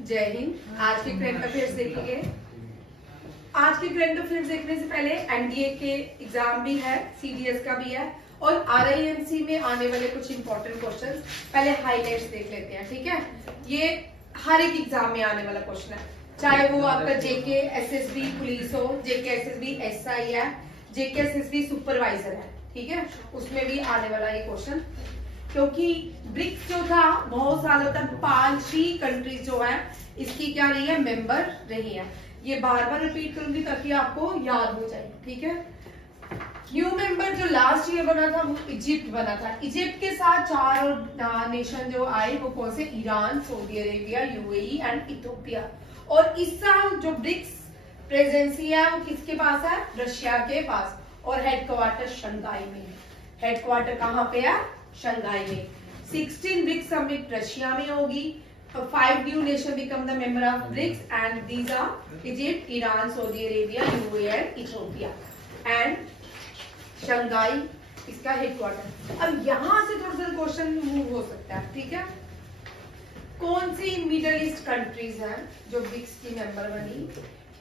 जय हिंद। आज के करंट अफेयर्स देखेंगे। आज के करंट अफेयर्स देखने से पहले एनडीए के एग्जाम भी है, सीडीएस का भी है और आरआईएमसी में आने वाले कुछ इंपॉर्टेंट क्वेश्चंस पहले हाईलाइट्स देख लेते हैं। ठीक है, ये हर एक एग्जाम में आने वाला क्वेश्चन है, चाहे वो आपका जेके एसएसबी पुलिस हो, जेके एसएसबी एसआई है, जेके एसएसबी सुपरवाइजर है। ठीक है, उसमें भी आने वाला ये क्वेश्चन, क्योंकि ब्रिक्स जो था बहुत सालों तक 5 कंट्रीज जो है इसकी क्या रही है, मेंबर रही है। ये बार बार रिपीट करूंगी ताकि आपको याद हो जाए। ठीक है, न्यू मेंबर जो लास्ट ईयर बना था वो इजिप्ट बना था। इजिप्ट के साथ 4 और नेशन जो आए वो कौन से, Iran, Saudi Arabia, UAE and Ethiopia. और इस साल जो ब्रिक्स प्रेजेंसी है वो किसके पास है, रशिया के पास, और हेडक्वार्टर शंघाई में। हेडक्वार्टर कहाँ पे है, शंघाई में। 16 ब्रिक्स समिट रशिया में होगी। 5 new nation become the member of BRICS and these are Egypt, Iran, Saudi Arabia, UAE and Ethiopia and Shanghai इसका हेडक्वार्टर। अब यहां से थोड़ा सा क्वेश्चन मूव हो सकता है। ठीक है, कौन सी मिडल ईस्ट कंट्रीज हैं जो ब्रिक्स की मेंबर बनी,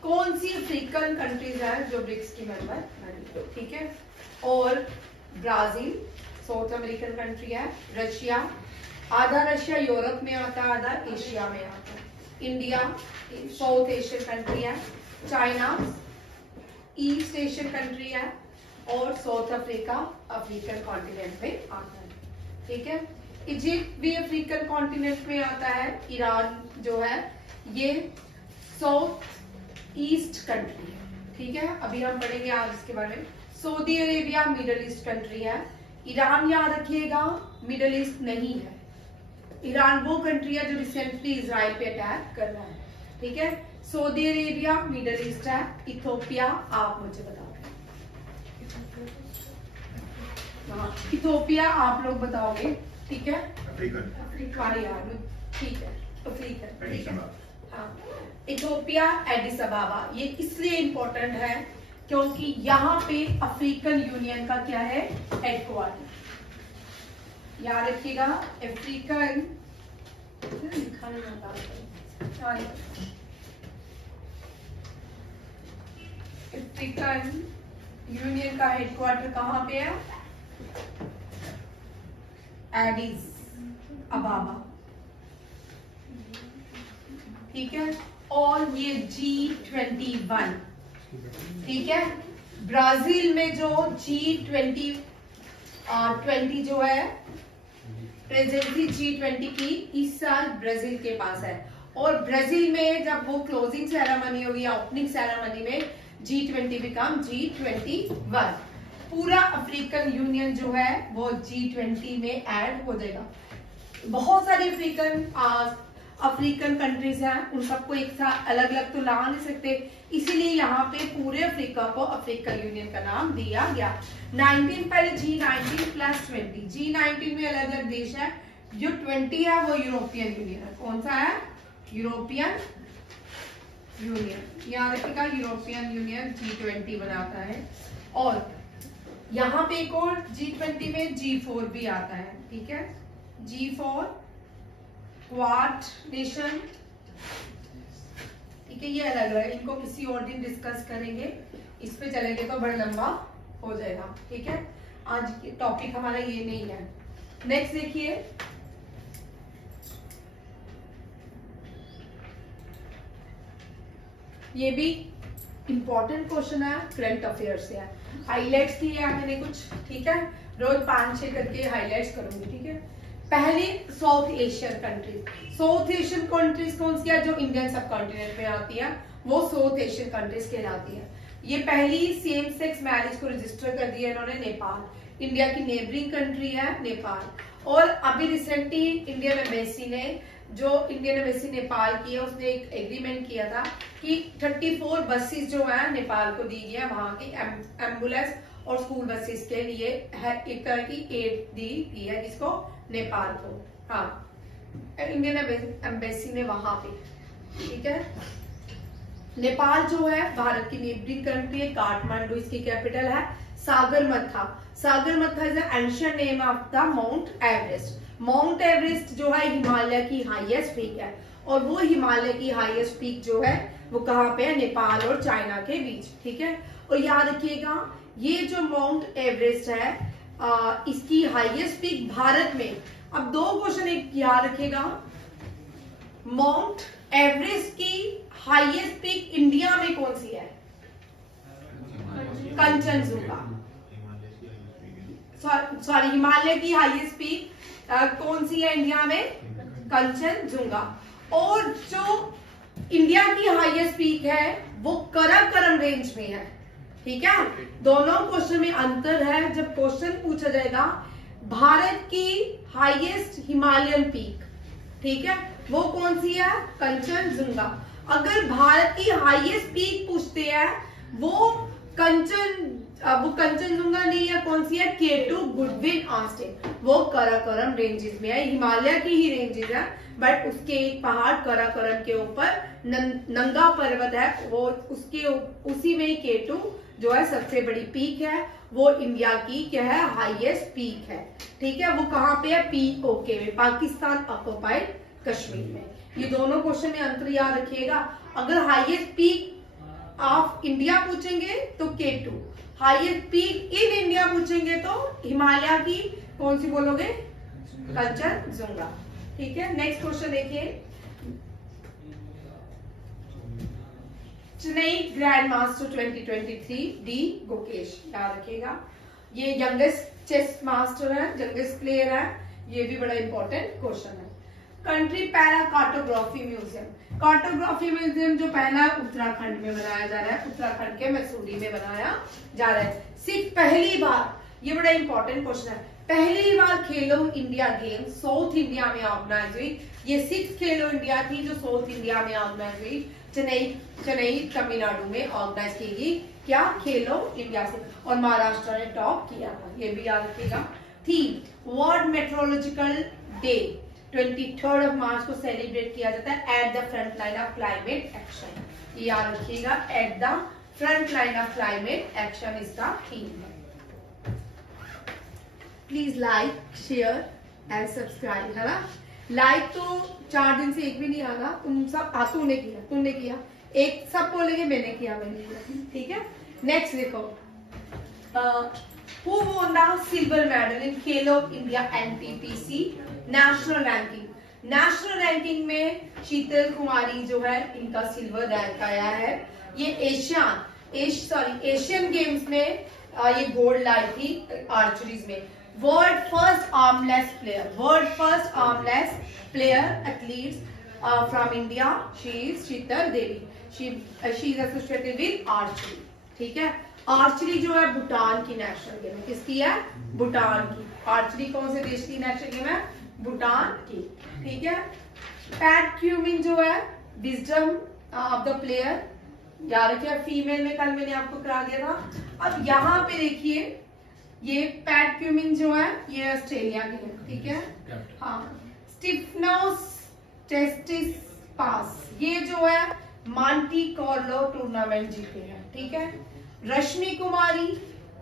कौन सी अफ्रीकन कंट्रीज हैं जो ब्रिक्स की मेंबर बनी। ठीक है, और ब्राजील साउथ अमेरिकन कंट्री है, रशिया, आधा रशिया यूरोप में आता है, आधा एशिया में आता है, इंडिया साउथ एशियन कंट्री है, चाइना ईस्ट एशियन कंट्री है, और साउथ अफ्रीका अफ्रीकन कॉन्टिनेंट में आता है। ठीक है, इजिप्ट भी अफ्रीकन कॉन्टिनेंट में आता है, ईरान जो है ये साउथ ईस्ट कंट्री है। ठीक है, अभी हम पढ़ेंगे आज इसके बारे में। Saudi Arabia middle east country है, ईरान याद रखिएगा मिडल ईस्ट नहीं है। ईरान वो कंट्री है जो रिसेंटली इजराइल पे अटैक कर रहा है। ठीक है, सऊदी अरेबिया मिडल ईस्ट है, इथियोपिया आप मुझे बताओ, इथियोपिया आप लोग बताओगे। ठीक है, अफ्रीकन यार, ठीक है, अफ्रीकन। हाँ, इथियोपिया एडिस अबाबा, ये इसलिए इंपॉर्टेंट है क्योंकि यहाँ पे अफ्रीकन यूनियन का क्या है, हेडक्वार्टर। याद रखिएगा अफ्रीकन यूनियन का हेडक्वार्टर कहाँ पे है, एडिस अबाबा। ठीक है, और ये G21। ठीक है, ब्राजील में जो G20 जो है प्रेजेंसी G20 की इस साल ब्राजील के पास है। और ब्राजील में जब वो क्लोजिंग सेरेमनी होगी या ओपनिंग सेरेमनी में G20 बिकम G21। पूरा अफ्रीकन यूनियन जो है वो G20 में ऐड हो जाएगा। बहुत सारी अफ्रीकन कंट्रीज हैं, उन सबको एक साथ अलग अलग तो ला नहीं सकते, इसीलिए यहाँ पे पूरे अफ्रीका को अफ्रीकन यूनियन का नाम दिया गया। 19 पहले G19 प्लस 20। G19 में अलग अलग देश है, जो 20 है वो यूरोपियन यूनियन है। कौन सा है, यूरोपियन यूनियन, याद रखिएगा यूरोपियन यूनियन G20 बनाता है। और यहाँ पे एक और G20 में G4 भी आता है। ठीक है, G4 क्वाड नेशन। ठीक है, ये अलग अलग, इनको किसी और दिन डिस्कस करेंगे, इस पे चलेंगे तो बड़ा लंबा हो जाएगा। ठीक है, आज टॉपिक हमारा ये नहीं है। नेक्स्ट देखिए, ये भी इंपॉर्टेंट क्वेश्चन है, करंट अफेयर से है, हाईलाइट्स किए हैं मैंने कुछ। ठीक है, रोज 5-6 करके हाईलाइट्स करूंगी। ठीक है, पहले south Asian countries. South Asian countries कौन सी है, जो इंडियन सब कॉन्टिनेंट में आती है वो साउथ एशियन कंट्रीज कहलाती है। ये पहली सेम सेक्स मैरिज को रजिस्टर कर दिया इन्होंने नेपाल, इंडिया की नेबरिंग कंट्री है नेपाल। और अभी रिसेंटली इंडियन एम्बेसी ने, जो इंडियन एम्बेसी नेपाल की है, उसने एक एग्रीमेंट किया था कि 34 बसेस जो है नेपाल को दी गई है, वहां की एम्बुलेंस और स्कूल बसेस के लिए है, एक तरह की एड दी गई है जिसको, नेपाल को। हाँ, इंडियन एम्बेसी ने वहां पे। ठीक है, नेपाल जो है भारत की नेबरिंग कंट्री है, काठमांडू इसकी कैपिटल है, Sagarmatha. Sagarmatha is the ancient name of the Mount Everest. Mount Everest जो है हिमालय की हाईएस्ट पीक है, और वो हिमालय की हाईएस्ट पीक जो है वो कहाँ पे है, नेपाल और चाइना के बीच। ठीक है, और याद रखिएगा ये जो माउंट एवरेस्ट है इसकी हाईएस्ट पीक भारत में। अब दो क्वेश्चन एक याद रखिएगा, माउंट एवरेस्ट की हाईएस्ट पीक इंडिया में कौन सी है? कंचनजुंगा। सॉरी, हिमालय की हाईएस्ट पीक कौन सी है इंडिया में? कंचनजुंगा। और जो इंडिया की हाईएस्ट पीक है वो कराकोरम रेंज में है। ठीक है, दोनों क्वेश्चन में अंतर है। जब क्वेश्चन पूछा जाएगा भारत की हाईएस्ट हिमालयन पीक, ठीक है, वो कौन सी है? कंचनजुंगा। अगर भारत की हाईएस्ट पीक पूछते हैं वो कंचनजुंगा नहीं है, कौन सी है? K2 गुडविन आस्टिन, वो कराकोरम रेंजेस में है, हिमालय की ही रेंजेस है, बट उसके एक पहाड़ कराकोरम के ऊपर नंगा पर्वत है, वो उसके उसी में ही K2 जो है सबसे बड़ी पीक है, वो इंडिया की क्या है? हाईएस्ट पीक है। ठीक है, वो कहाँ पे है? POK में, पाकिस्तान ऑक्युपाइड कश्मीर में। ये दोनों क्वेश्चन में अंतर याद रखिएगा। अगर हाईएस्ट पीक ऑफ इंडिया पूछेंगे तो K2, highest peak in India पूछेंगे तो हिमालय की कौन सी बोलोगे? कंचनजुंगा। ठीक है, नेक्स्ट क्वेश्चन देखिए, Chennai grand master 2023 D Gukesh, याद रखिएगा ये यंगेस्ट चेस मास्टर है, यंगेस्ट प्लेयर है, ये भी बड़ा इंपॉर्टेंट क्वेश्चन है। Country para cartography museum, cartography museum जो पहला उत्तराखंड में बनाया जा रहा है, उत्तराखंड के मसूरी में बनाया जा रहा है। सिर्फ पहली बार, ये बड़ा इंपॉर्टेंट क्वेश्चन है, पहली बार खेलो इंडिया गेम्स साउथ इंडिया में ऑर्गेनाइज हुई। ये 6 खेलो इंडिया थी जो साउथ इंडिया में ऑर्गेनाइज हुई, चेन्नई तमिलनाडु में ऑर्गेनाइज की गई। क्या? खेलो इंडिया से, और महाराष्ट्र ने टॉप किया था, ये भी याद रखिएगा। थीम वर्ल्ड मेट्रोलॉजिकल डे 23 मार्च को सेलिब्रेट किया जाता है at the front line of climate action, ये याद रखिएगा, at the front line of climate action इसका थीम है। Please like, share and subscribe, है ना? लाइक तो 4 दिन से एक भी नहीं आना, तुम सब तूने किया, तुमने किया, एक सब बोलेंगे मैंने किया, मैंने किया। ठीक है, नेक्स्ट देखो, who won the silver medal in Khelo India NTPC national ranking? National ranking में शीतल कुमारी जो है इनका सिल्वर रैंक आया है। ये एशियन गेम्स में ये गोल्ड लाई थी आर्चरीज में। World first armless player athletes from India, she is Sheetal Devi, she is associated with archery. ठीक है, आर्चरी जो है भूटान की नेशनल गेम है, किसकी है? भूटान की। आर्चरी कौन से देश की नेशनल गेम है? भूटान की। ठीक है, पैट क्यूमिन जो है विजडम ऑफ द प्लेयर, याद रखिए, फीमेल में कल मैंने आपको करा दिया था। अब यहाँ पे देखिए, ये पैट क्यूमिन जो है ये ऑस्ट्रेलिया की है। ठीक है, हाँ, स्टीफनोस टेस्टिस पास, ये जो है मांटी कार्लो टूर्नामेंट जीते हैं। ठीक है, Rashmi Kumari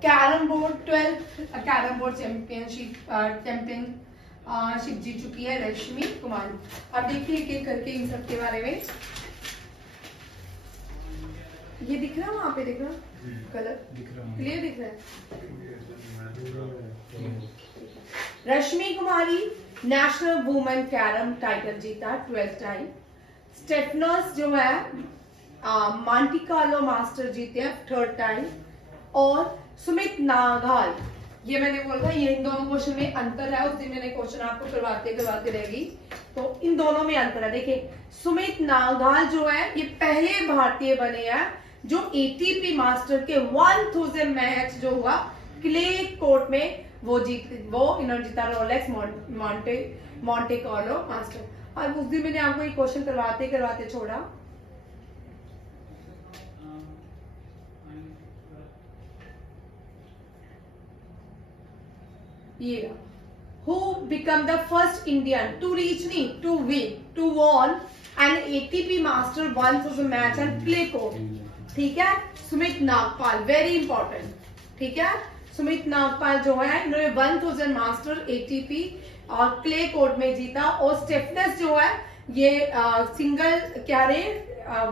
carrom board 12th carrom board championship जीत चुकी है रश्मि कुमारी। अब देखिए एक करके इन सब के बारे में, ये दिख रहा है वहां पे, दिख रहा कलर क्लियर दिख रहा है। रश्मि कुमारी नेशनल वुमेन कैरम टाइटल जीता 12th टाइम। स्टेफनस जो है मांटी कार्लो मास्टर जीते हैं 3rd टाइम। और सुमित नागाल, ये मैंने बोला ये इन दोनों क्वेश्चन में अंतर है, उस दिन मैंने क्वेश्चन आपको करवाते रहेगी, तो इन दोनों में अंतर है। देखिए, सुमित नागाल जो है ये पहले भारतीय बने हैं जो ATP मास्टर के 1000 मैच जो हुआ क्ले कोर्ट में वो इन्होंने जीता, रोलेक्स मॉन्टे कार्लो मास्टर। और उस दिन मैंने आपको ये क्वेश्चन करवाते छोड़ा। ये who become the first Indian to won an ATP Master 1000 match and clay court? ठीक है, सुमित नागपाल, वेरी इंपॉर्टेंट। ठीक है, सुमित नागपाल जो है इन्होंने 1000 मास्टर ATP और क्ले कोर्ट में जीता। और स्टेफनेस जो है ये सिंगल क्या रहे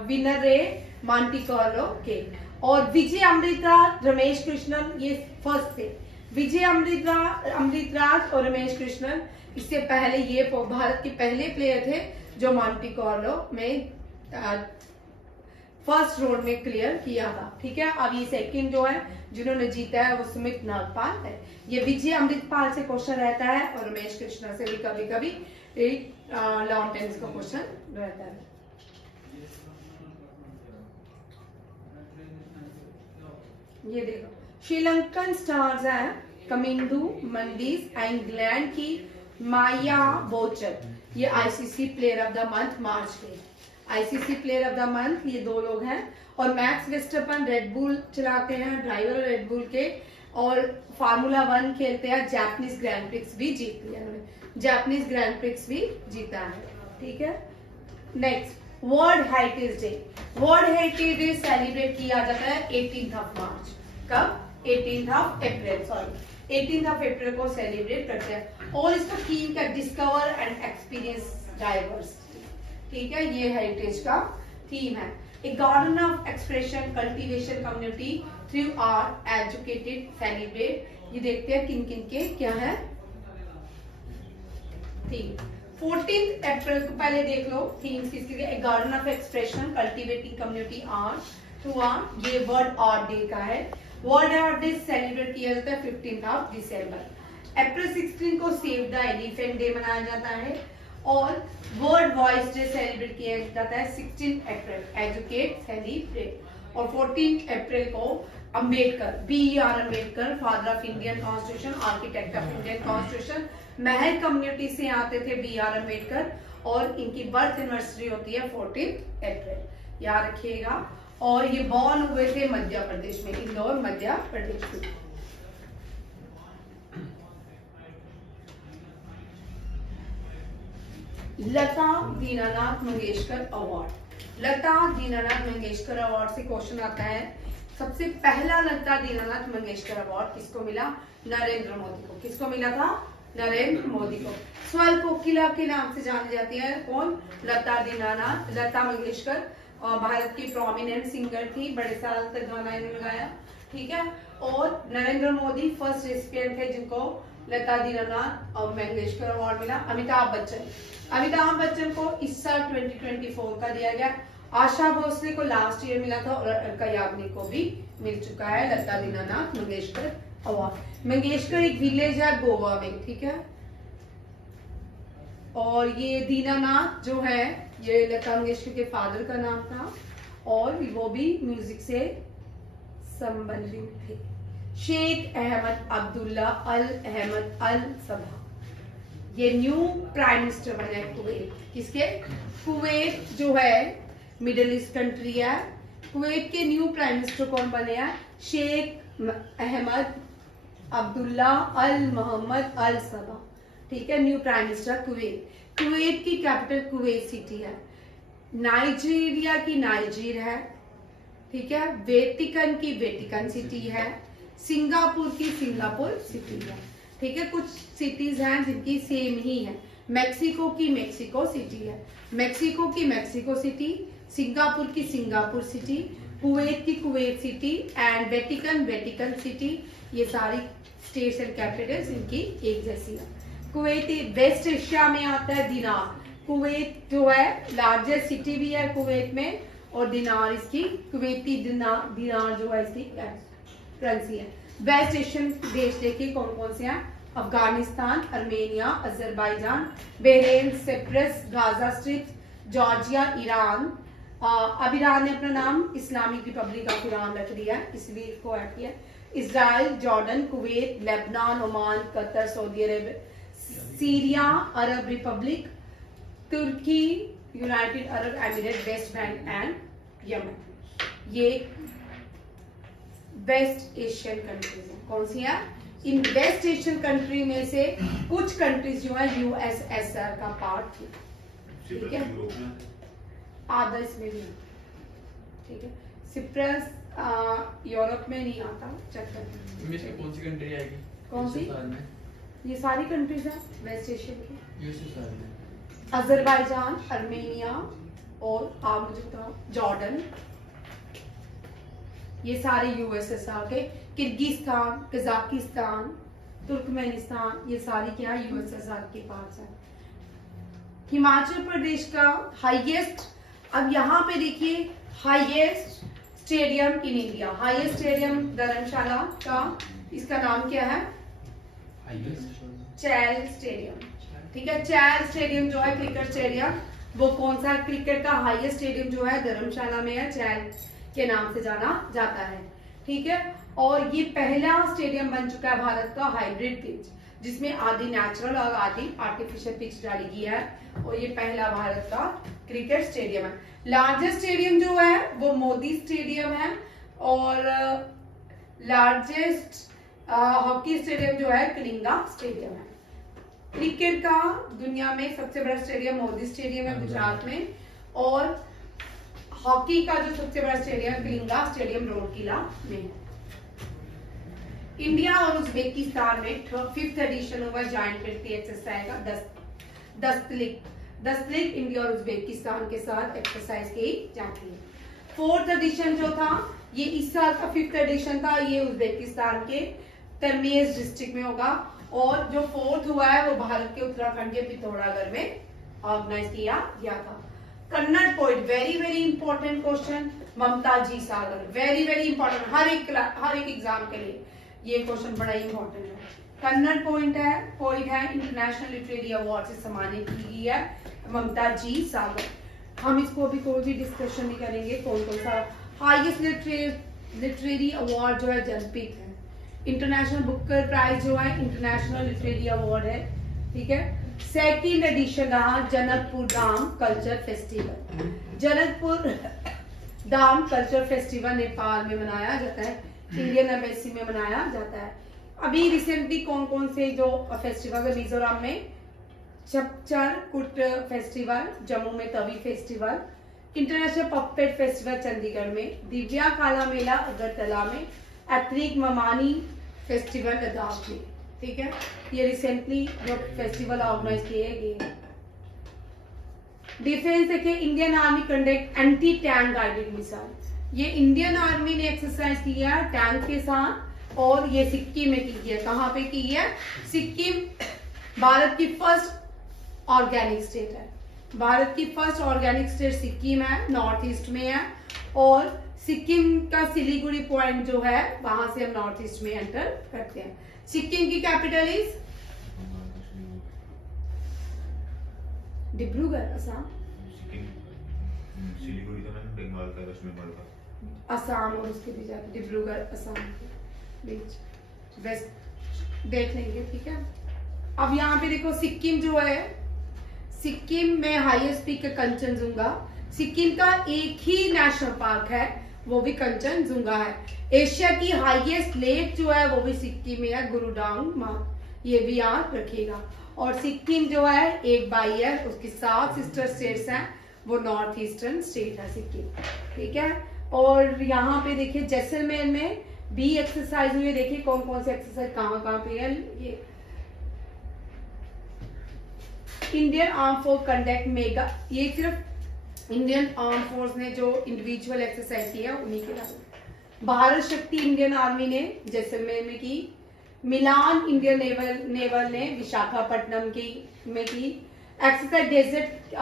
विनर रहे मॉन्टे कार्लो के। और विजय अमृतराज रमेश कृष्णन ये फर्स्ट थे। विजय अमृतराज और रमेश कृष्णन इससे पहले ये भारत के पहले प्लेयर थे जो मॉन्टे कार्लो में फर्स्ट राउंड में क्लियर किया था। ठीक है, अब ये सेकंड जो है जिन्होंने जीता है वो सुमित नागपाल है। ये विजय अमृतपाल से क्वेश्चन रहता है और रमेश कृष्णा से भी कभी कभी लॉन्ग टेनिस का क्वेश्चन रहता है। ये देखो श्रीलंकन स्टार्स हैं कमिंदु मंडीज, इंग्लैंड की माया बोचर, ये ICC player of the month March के ICC player of the month ये दो लोग हैं। और मैक्स वेस्टरपन रेडबुल चलाते हैं, ड्राइवर रेडबुल के, और फार्मूला 1 खेलते हैं। जापानीज ग्रैंड प्रिक्स भी जीत लिया उन्होंने, जापानीज ग्रैंड प्रिक्स भी जीता है। ठीक है, next world heritage day. World heritage day celebrate किया जाता है 18 मार्च। कब? 18 अप्रैल, सॉरी 18 अप्रैल को सेलिब्रेट करते हैं। और इसका थीम क्या? Discover and experience diversity. ठीक है, ये हेरिटेज का थीम है। A garden of expression cultivation community through art educated celebrate. ये देखते हैं किन किन के क्या है थीम। 14 अप्रैल को पहले देख लो थीम्स किसके। A garden of expression cultivating community art through art, ये वर्ल्ड आर्ट डे का है। वर्ल्ड आर्ट डे सेलिब्रेट किया जाता है 15 दिसंबर। अप्रैल 16 को सेव द एलिफेंट डे मनाया जाता है। और वर्ल्ड वॉइस डे सेलिब्रेट किया जाता है 16 अप्रैल, एजुकेट सेलिब्रेट। और 14 अप्रैल को Ambedkar, BR Ambedkar, father of Indian constitution, architect of Indian constitution, Mahal community से आते थे BR अम्बेडकर, और इनकी बर्थ एनिवर्सरी होती है 14 अप्रैल, याद रखिएगा। और ये बॉर्न हुए थे मध्य प्रदेश में, इंदौर मध्य प्रदेश में। लता दीनानाथ मंगेशकर अवार्ड। लता दीनानाथ मंगेशकर अवार्ड से क्वेश्चन आता है। सबसे पहला लता दीनानाथ मंगेशकर अवार्ड किसको मिला? नरेंद्र मोदी को। किसको मिला था? नरेंद्र मोदी को। स्वर कोकिला के नाम से जानी जाती है कौन? लता दीनानाथ। लता मंगेशकर और भारत की प्रोमिनेंट सिंगर थी, बड़े साल तक गाना इन्होंने गाया। ठीक है, और नरेंद्र मोदी फर्स्ट रेसिपिएंट थे जिनको लता दीनानाथ और मंगेशकर अवार्ड मिला। अमिताभ बच्चन, अमिताभ बच्चन को इस साल 2024 का दिया गया। आशा भोसले को लास्ट ईयर मिला था और अलका याग्निक को भी मिल चुका है लता दीनानाथ मंगेशकर अवार्ड। मंगेशकर एक विलेज है गोवा में। ठीक है, और ये दीनानाथ जो है ये लता मंगेशकर के फादर का नाम था और वो भी म्यूजिक से संबंधित थे। शेख अहमद अब्दुल्ला अल अहमद अल सबा, ये न्यू प्राइम मिनिस्टर बने कुवैत। किसके? कुवैत जो है मिडिल ईस्ट कंट्री है। कुवैत के न्यू प्राइम मिनिस्टर कौन बने हैं? शेख अहमद अब्दुल्ला अल मोहम्मद अल सबा। ठीक है, new prime minister Kuwait. Kuwait की कैपिटल कुवैत सिटी है। नाइजीरिया की नाइजीर है। ठीक है, वेटिकन की वेटिकन सिटी है। सिंगापुर की सिंगापुर सिटी है। ठीक है, कुछ सिटीज हैं जिनकी सेम ही है। मेक्सिको की मेक्सिको सिटी है। मेक्सिको की मेक्सिको सिटी, सिंगापुर की सिंगापुर सिटी, कुवैत की Kuwait city and Vatican Vatican city. ये सारी स्टेट्स एंड कैपिटल्स इनकी एक जैसी है। कुवैत वेस्ट एशिया में आता है। दिनार, कुवैत जो है लार्जेस्ट सिटी भी है कुवैत में, और दिनार इसकी कुवैती दिनार जो है इसकी करेंसी है। वेस्ट एशियन देश देखिए कौन कौन से हैं? Afghanistan, Armenia, Azerbaijan, Bahrain, Cyprus, Gaza strip, Georgia, Iran. अब ईरान ने अपना नाम इस्लामिक रिपब्लिक ऑफ ईरान रख दिया है, इसलिए इसको ऐड किया। Israel, Jordan, Kuwait, Lebanon, Oman, Qatar, Saudi Arabia, Syria, Arab Republic, Turkey, United Arab Emirate, West Bank and Yemen. ये वेस्ट एशियन कंट्रीज हैं। कौन सी है? इन वेस्ट एशियन कंट्री में से कुछ कंट्रीज जो है USSR का पार्ट थी। ठीक है, आधा इसमें भी। ठीक है, सिप्रस यूरोप में नहीं आता। चेक करते कौन सी कंट्री आएगी? कौन सी? ये सारी कंट्रीज हैं वेस्ट एशियन की, अजरबैजान, अर्मेनिया और जॉर्डन, ये सारे यूएसएसआर के, किर्गिस्तान, कजाकिस्तान, तुर्कमेनिस्तान, ये सारी क्या यूएसएसआर के पास है। हिमाचल प्रदेश का हाईएस्ट, अब यहाँ पे देखिए highest stadium in India, highest stadium Dharamshala का, इसका नाम क्या है, चैल स्टेडियम, ठीक है। चैल स्टेडियम जो है क्रिकेट स्टेडियम, वो कौन सा क्रिकेट का हाईएस्ट स्टेडियम जो है धर्मशाला में है, चैल के नाम से जाना जाता है, ठीक है। और ये पहला स्टेडियम बन चुका है भारत का हाइब्रिड पिच, जिसमें आधी नेचुरल और आधी आर्टिफिशियल पिच डाली गई है, और ये पहला भारत का क्रिकेट स्टेडियम है। लार्जेस्ट स्टेडियम जो है वो मोदी स्टेडियम है, और लार्जेस्ट हॉकी स्टेडियम जो है कलिंगा स्टेडियम है। क्रिकेट का दुनिया में सबसे बड़ा स्टेडियम मोदी स्टेडियम है गुजरात में, और हॉकी का जो सबसे बड़ा स्टेडियम कलिंगा स्टेडियम रोडकिला में। इंडिया और उज्बेकिस्तान में 5th एडिशन हुआ जॉइंट मिलिट्री एक्सरसाइज का दस्तलिक इंडिया और उज्बेकिस्तान के साथ एक्सरसाइज की जाती है। 4th एडिशन जो था ये इस साल का 5th एडिशन था, ये उज्बेकिस्तान के तरमेज डिस्ट्रिक्ट में होगा, और जो 4th हुआ है वो भारत के उत्तराखंड के पिथौरागढ़ में ऑर्गेनाइज किया गया था। Kannada poet, very very important question, Mamta ji Sagar, very very important, हर एक एग्जाम के लिए ये क्वेश्चन बड़ा इंपॉर्टेंट है। कन्नड़ पोइट है इंटरनेशनल लिटरेरी अवार्ड से सम्मानित की गई है ममता जी सागर। हम इसको भी कोई भी डिस्कशन नहीं करेंगे, कौन कौन सा हाईएस्ट लिटरेरी अवार्ड जो है जनपीठ है। इंटरनेशनल बुकर प्राइज जो है इंटरनेशनल लिटरेरी अवार्ड है, ठीक है। 2nd एडिशन रहा Janakpur Dham culture festival. Janakpur Dham culture festival Nepal में मनाया जाता है, इंडियन एम्बेसी में मनाया जाता है। अभी रिसेंटली कौन कौन से जो फेस्टिवल है, मिजोरम में चपचर कुट फेस्टिवल, जम्मू में Tawi festival, international puppet festival Chandigarh में, दिव्या काला मेला अगरतला में, एथनिक ममानी फेस्टिवल लद्दाख में, ठीक है। ये रिसेंटली जो फेस्टिवल ऑर्गेनाइज किए गए। डिफेंस देखिए, Indian army conduct anti tank guided missile, ये इंडियन आर्मी ने एक्सरसाइज किया टैंक के साथ, और ये सिक्किम में की है। कहाँ पे की है? सिक्किम भारत की फर्स्ट ऑर्गेनिक स्टेट है, भारत की फर्स्ट ऑर्गेनिक स्टेट सिक्किम है, नॉर्थ ईस्ट में है, और सिक्किम का सिलीगुड़ी पॉइंट जो है वहां से हम नॉर्थ ईस्ट में एंटर करते हैं। सिक्किम की कैपिटल इज डिब्रूगढ़, असम। सिलीगुड़ी तो मैंने बंगाल का, वेस्ट बंगाल का, असम, और उसके भी जाके डिब्रूगढ़ असम के बीच वेस्ट देख लेंगे, ठीक है। अब यहाँ पे देखो सिक्किम जो है, सिक्किम में हाईएस्ट पीक है कंचनजुंगा। सिक्किम का एक ही नेशनल पार्क है, वो भी कंचनजुंगा है। एशिया की हाईएस्ट लेक जो है वो भी सिक्किम में है, गुरुडांग मा, ये भी याद रखिएगा। और सिक्किम जो है एक भाई है, उसकी 7 सिस्टर स्टेट्स हैं, वो नॉर्थ ईस्टर्न स्टेट है सिक्किम, ठीक है। और यहाँ पे देखिए जैसलमेर में भी एक्सरसाइज हुई है, देखिए कौन कौन से एक्सरसाइज कहाँ पे है। ये Indian arm force conduct mega, ये सिर्फ इंडियन आर्म फोर्स ने जो इंडिविजुअल एक्सरसाइज की है उन्हीं के लिए। भारत शक्ति इंडियन आर्मी ने जैसलमेर में की, मिलान इंडियन नेवल ने विशाखापट्टनम में की एक्सरसाइज। डेजर्ट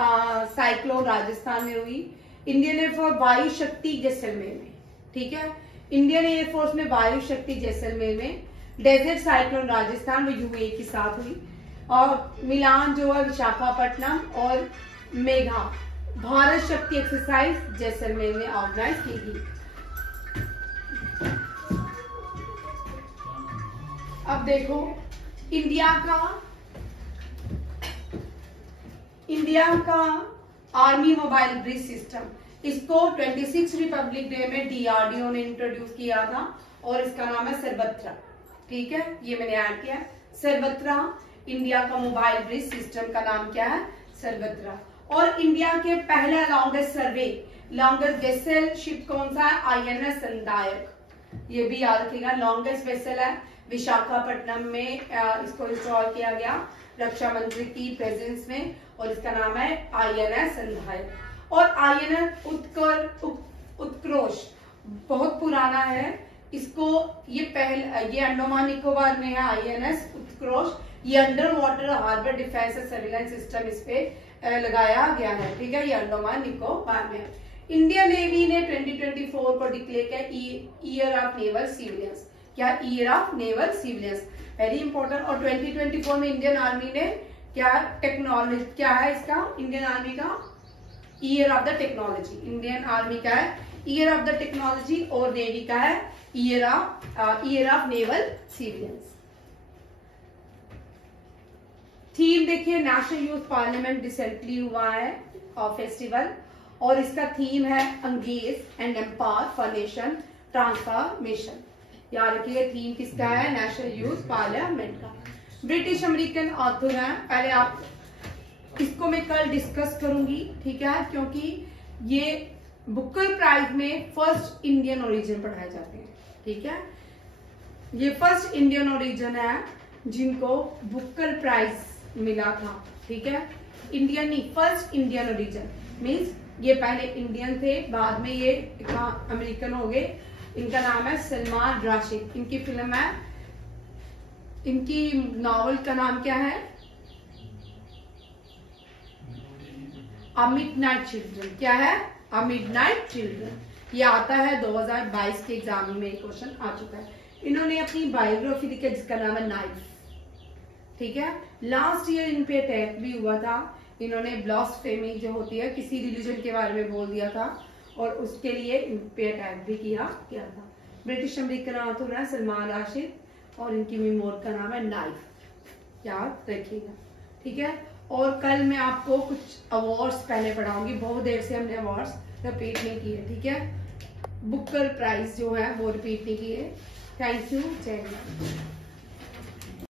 साइक्लोन राजस्थान में हुई। इंडियन एयरफोर्स वायु शक्ति जैसलमेर में, ठीक है। इंडियन एयरफोर्स में वायु शक्ति जैसलमेर में, डेजर्ट साइक्लोन राजस्थान में यूएई के साथ हुई, और मिलान जो है विशाखापट्टनम, और मेघा भारत शक्ति एक्सरसाइज जैसलमेर में ऑर्गेनाइज की गई। अब देखो इंडिया का आर्मी मोबाइल ब्रिज सिस्टम, इसको 26 रिपब्लिक डे में डीआरडीओ ने इंट्रोड्यूस किया था, और इसका नाम है सर्वत्रा, ठीक है। ये मैंने ऐड किया सर्वत्रा। इंडिया का मोबाइल ब्रिज सिस्टम का नाम क्या है? सर्वत्रा। और इंडिया के पहला लॉन्गेस्ट वेसल शिप कौन सा है? INS संदायक, ये भी याद रखिएगा। लॉन्गेस्ट वेसल है विशाखापट्टनम में इसको इंस्टॉल किया गया रक्षा मंत्री की प्रेजेंस में, और इसका नाम है INS संधाय। और INS उत्कर्ष बहुत पुराना है, इसको ये अंडमान निकोबार में है। INS उत्कर्ष ये underwater harbour defence surveillance system इस पे लगाया गया है, ठीक है। ये अंडमान निकोबार में है। इंडियन नेवी ने 2024 को डिक्लेयर किया ईयर ऑफ नेवल सिविलियंस। क्या year of naval civilians, very important. और 2024 में इंडियन आर्मी ने क्या टेक्नोलॉजी, क्या है इसका इंडियन आर्मी का year of the technology. Indian army का है ईयर ऑफ द टेक्नोलॉजी और नेवी का है year of naval civilians. Theme देखिए, नेशनल यूथ पार्लियामेंट रिसेंटली हुआ है फेस्टिवल, और इसका थीम है engage and empower for nation transformation. याद रखिए थीम किसका है, नेशनल यूथ पार्लियामेंट का। ब्रिटिश अमेरिकन ऑथर है, पहले आप इसको मैं कल डिस्कस करूंगी, ठीक है, क्योंकि ये बुकर प्राइज में फर्स्ट इंडियन ओरिजिन पढ़ाए जाते हैं, ठीक है। ये फर्स्ट इंडियन ओरिजिन है जिनको बुकर प्राइज मिला था, ठीक है। इंडियन नहीं, फर्स्ट इंडियन ओरिजिन मीन्स ये पहले इंडियन थे, बाद में ये अमेरिकन हो गए। इनका नाम है सलमान राशिद, इनकी फिल्म है, इनकी नॉवल का नाम क्या है, अ मिडनाइट चिल्ड्रन। क्या है, अ मिडनाइट चिल्ड्रन। ये आता है 2022 के एग्जाम में क्वेश्चन आ चुका है। इन्होंने अपनी बायोग्राफी लिखी जिसका नाम है नाइफ, ठीक है। लास्ट ईयर इन पे अटैक भी हुआ था, इन्होंने ब्लास्फेमी जो होती है किसी रिलीजन के बारे में बोल दिया था, और उसके लिए इन पे अटैक भी किया गया था। ब्रिटिश अमेरिकन ऑथर है सलमान राशिद, और इनकी मेमोर का नाम है नाइफ, याद रखिएगा, ठीक है। और कल मैं आपको कुछ अवार्ड्स पहले पढ़ाऊंगी, बहुत देर से हमने अवार्ड्स रिपीट नहीं किए, ठीक है। बुकर प्राइज जो है वो रिपीट नहीं किए। थैंक यू, जय हिंद।